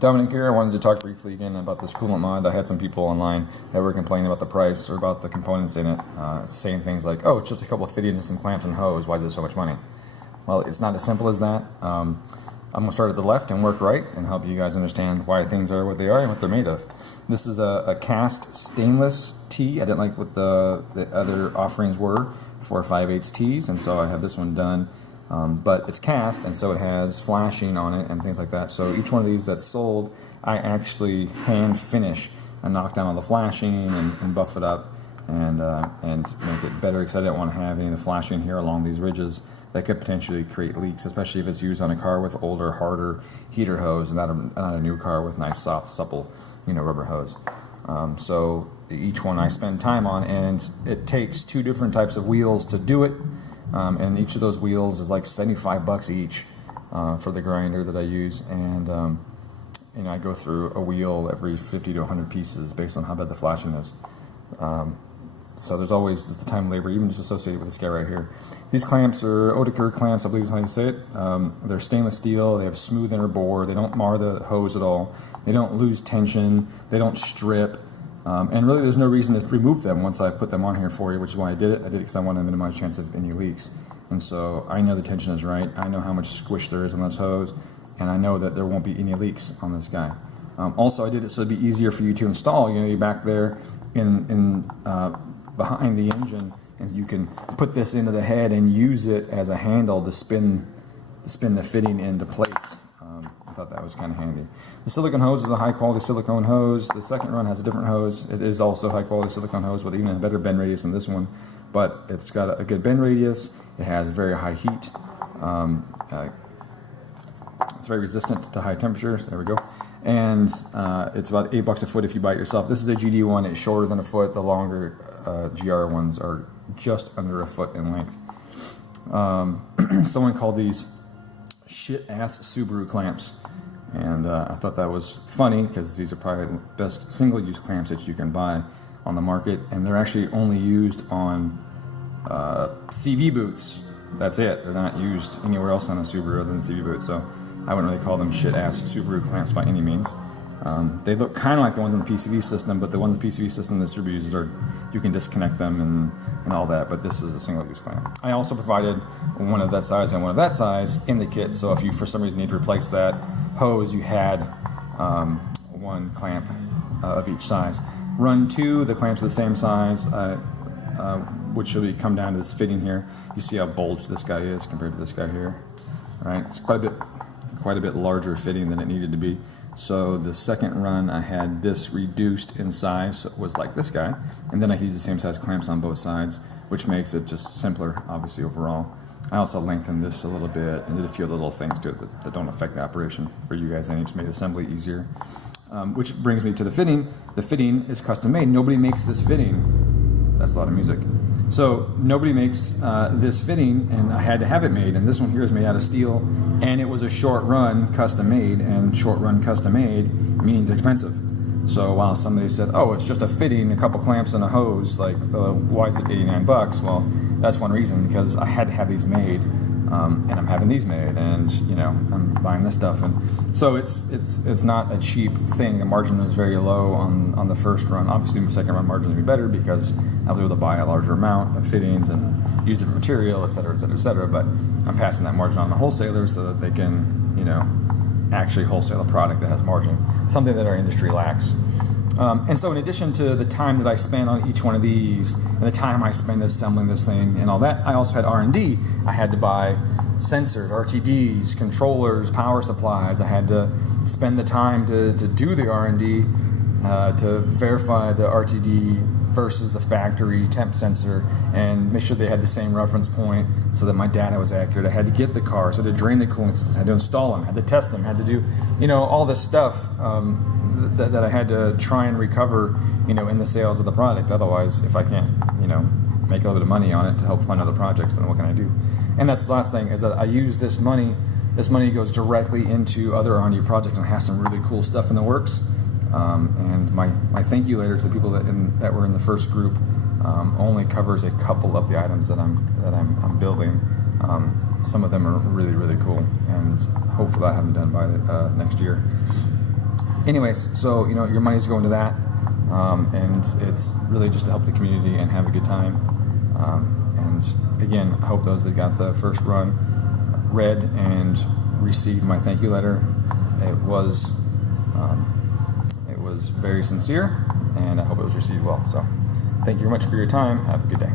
Dominic here. I wanted to talk briefly again about this coolant mod. I had some people online that were complaining about the price or about the components in it, saying things like, oh, it's just a couple of fittings and some clamps and hose, why is it so much money? Well, it's not as simple as that. I'm going to start at the left and work right and help you guys understand why things are what they are and what they're made of. This is a cast stainless T. I didn't like what the other offerings were for 5/8 T's, and so I have this one done. But it's cast, and so it has flashing on it and things like that. So each one of these that's sold, I actually hand finish and knock down all the flashing and buff it up and make it better, because I didn't want to have any of the flashing here along these ridges that could potentially create leaks, especially if it's used on a car with older, harder heater hose, and not a new car with nice, soft, supple, rubber hose. So each one I spend time on, and it takes 2 different types of wheels to do it. And each of those wheels is like $75 each for the grinder that I use, and I go through a wheel every 50 to 100 pieces based on how bad the flashing is. So there's always just the time and labor, even just associated with this guy right here. These clamps are Oetiker clamps, I believe is how you say it. They're stainless steel, they have smooth inner bore, they don't mar the hose at all, they don't lose tension, they don't strip. And really there's no reason to remove them once I've put them on here for you, which is why I did it. I did it because I wanted to minimize the chance of any leaks. And so I know the tension is right, I know how much squish there is on this hose, and I know that there won't be any leaks on this guy. Also, I did it so it'd be easier for you to install. You're back there behind the engine, and you can put this into the head and use it as a handle to spin the fitting into place. I thought that was kind of handy. The silicone hose is a high quality silicone hose. The second run has a different hose. It is also high quality silicone hose with even a better bend radius than this one, but it's got a good bend radius. It has very high heat. It's very resistant to high temperatures. There we go. And it's about $8 a foot if you buy it yourself. This is a GD one. It's shorter than a foot. The longer GR ones are just under a foot in length. Someone called these shit-ass Subaru clamps, and I thought that was funny because these are probably the best single-use clamps that you can buy on the market, and they're actually only used on CV boots. That's it. They're not used anywhere else on a Subaru other than CV boots, so I wouldn't really call them shit-ass Subaru clamps by any means. They look kind of like the ones in the PCV system, but the ones in the PCV system that Subaru uses are, you can disconnect them and all that, but this is a single-use clamp. I also provided one of that size and one of that size in the kit, so if you for some reason need to replace that hose, you had one clamp of each size. Run 2, the clamps are the same size, which will come down to this fitting here. You see how bulged this guy is compared to this guy here, right? It's quite a bit larger fitting than it needed to be. So the second run I had this reduced in size, so it was like this guy, and then I used the same size clamps on both sides, which makes it just simpler, obviously, overall. I also lengthened this a little bit and did a few little things to it that don't affect the operation for you guys, and it just made assembly easier. Which brings me to the fitting. The fitting is custom made. Nobody makes this fitting. That's a lot of music. So nobody makes this fitting, and I had to have it made, and this one here is made out of steel, and it was a short run custom made, and short run custom made means expensive. So while somebody said, oh, it's just a fitting, a couple clamps and a hose, like why is it $89? Well, that's one reason, because I had to have these made, and I'm having these made, and I'm buying this stuff, and so it's not a cheap thing. The margin was very low on the first run. Obviously the second run margin would be better because I was able to buy a larger amount of fittings and use different material, etc., etc., etc. But I'm passing that margin on to wholesalers so that they can actually wholesale a product that has margin, something that our industry lacks. And so in addition to the time that I spent on each one of these and the time I spent assembling this thing and all that, I also had R&D. I had to buy sensors, RTDs, controllers, power supplies. I had to spend the time to do the R&D to verify the RTD versus the factory temp sensor and make sure they had the same reference point so that my data was accurate. I had to get the car, so to drain the coolant system, I had to install them, had to test them, had to do all this stuff that I had to try and recover in the sales of the product. Otherwise, if I can't make a little bit of money on it to help fund other projects, then what can I do? And that's the last thing, is that I use this money goes directly into other R&D projects and has some really cool stuff in the works. And my thank you letter to the people that were in the first group only covers a couple of the items that I'm building. Some of them are really, really cool, and hopefully I have them done by next year. anyways, so your money's going to that, and it's really just to help the community and have a good time. And again, I hope those that got the first run read and received my thank you letter. It was very sincere, and I hope it was received well. So thank you very much for your time. Have a good day.